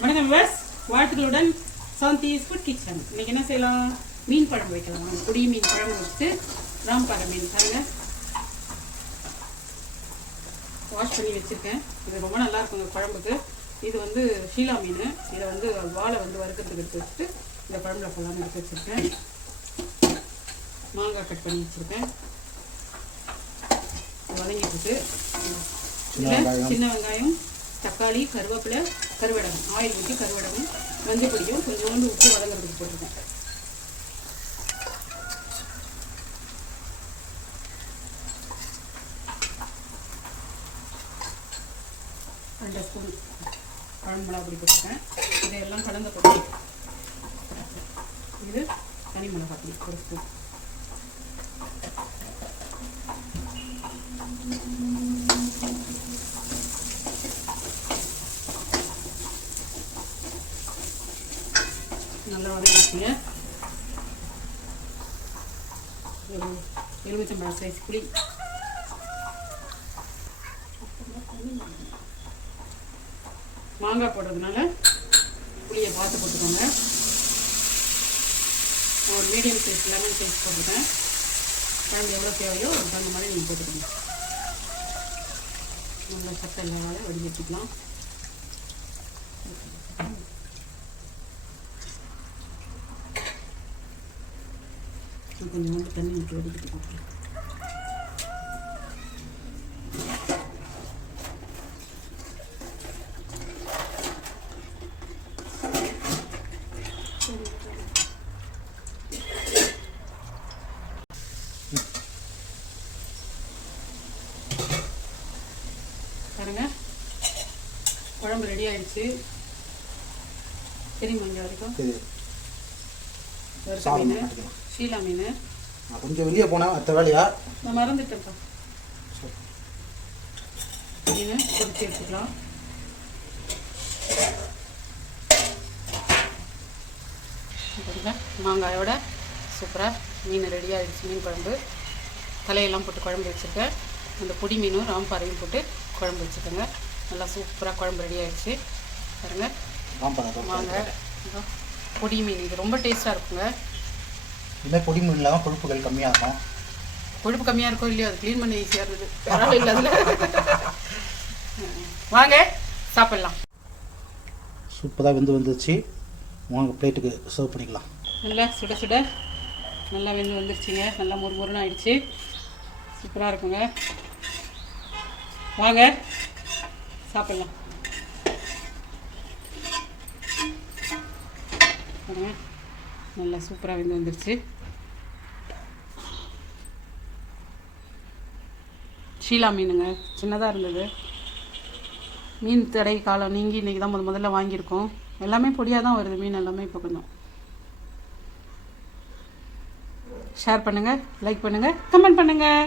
வணக்கம் விவர்ஸ், வாழ்த்துக்களுடன் Shanthi's food kitchen. இன்னைக்கு என்ன செய்யலாம்? மீன் குழம்பு வைக்கலாம். பொடி மீன் குழம்பு வச்சுட்டு ராம்பாறை மீன் பாருங்க வாஷ் பண்ணி வச்சுருக்கேன். இது ரொம்ப நல்லா இருக்குங்க குழம்புக்கு. இது வந்து ஷீலா மீன். இதை வந்து வாழை வந்து வறுக்கிறதுக்கு எடுத்து வச்சுட்டு இந்த குழம்புல போகலான்னு எடுத்து வச்சுருக்கேன். மாங்காய் கட் பண்ணி வச்சுருக்கேன். வதங்கிட்டு சின்ன வெங்காயம், தக்காளி, கருவேப்பிலை, கருவடகம், ஆயில் ஊற்றி கருவடகம், மஞ்சள் பொடியும் கொஞ்சோண்டு உப்பு வதங்கிறதுக்கு போட்டிருக்கேன். ரெண்டு ஸ்பூன் குழம்பு மிளகா பொடி போட்டிருக்கேன். இதையெல்லாம் கலந்த பொடி. இது தனி மிளகா பொடி ஒரு ஸ்பூன். நல்லா வதங்கிடுச்சுங்க. ஒரு எலுமிச்சம்பழம் சைஸ் புளி, மாங்காய் போடுறதுனால புளியை பார்த்து போட்டுக்கோங்க. ஒரு மீடியம் சைஸ் லெமன் சைஸ் போட்டுருக்கேன். குழம்பு எவ்வளோ தேவையோ அதுக்கு தகுந்த மாதிரி நீங்கள் போட்டுக்கோங்க. நல்லா சட்டை இல்லாத வடிகட்டிக்கலாம். கொஞ்சம் தண்ணி விட்டு வடிகட்டி போட்டுக்கலாம். பாருங்க குழம்பு ரெடி ஆயிடுச்சு. தெரியுமா இங்கே வரைக்கும்? வறுத்த மீன், ஷீலா மீன். கொஞ்சம் வெளியே போனேன் மற்ற வேலையா நான் மறந்துட்டேன்ப்பா. மீன் பொரிச்சு எடுத்துக்கலாம். மாங்காயோட சூப்பராக மீன் ரெடி ஆகிடுச்சு. மீன் குழம்பு தலையெல்லாம் போட்டு குழம்பு வச்சுருக்கேன். அந்த பொடி மீனும் ராம்பாறையும் போட்டு குழம்பு வச்சுக்கோங்க. நல்லா சூப்பராக குழம்பு ரெடி ஆகிடுச்சு. பாருங்கள் மாங்காய் பொடி மீன் இது ரொம்ப டேஸ்ட்டாக இருக்குங்க. இல்லை பொடி மீன் இல்லாமல் கொழுப்புகள் கம்மியாக இருக்கும். கொழுப்பு கம்மியாக இருக்கும் இல்லையோ, அது க்ளீன் பண்ணி ஈஸியாக இருக்குது. யாராலும் இல்லை அதில். வாங்க சாப்பிட்லாம். சூப்பராக வெந்து வந்துருச்சு. வாங்க பிளேட்டுக்கு சர்வ் பண்ணிக்கலாம். நல்லா சுட சுட நல்லா வெந்து வந்துருச்சுங்க. நல்லா முறுமுறுன்னு ஆயிடுச்சு. சூப்பராக இருக்குங்க. வாங்க சாப்பிட்லாம். பாருங்க நல்லா சூப்பராக வெந்து வந்துருச்சு. ஷீலா மீனுங்க, சின்னதாக இருந்தது. மீன் தடை காலம் நீங்கி இன்றைக்கி தான் முதல்ல வாங்கியிருக்கோம். எல்லாமே பொடியாக தான் வருது மீன் எல்லாமே. இப்போ கொஞ்சம் ஷேர் பண்ணுங்கள், லைக் பண்ணுங்கள், கமெண்ட் பண்ணுங்கள்.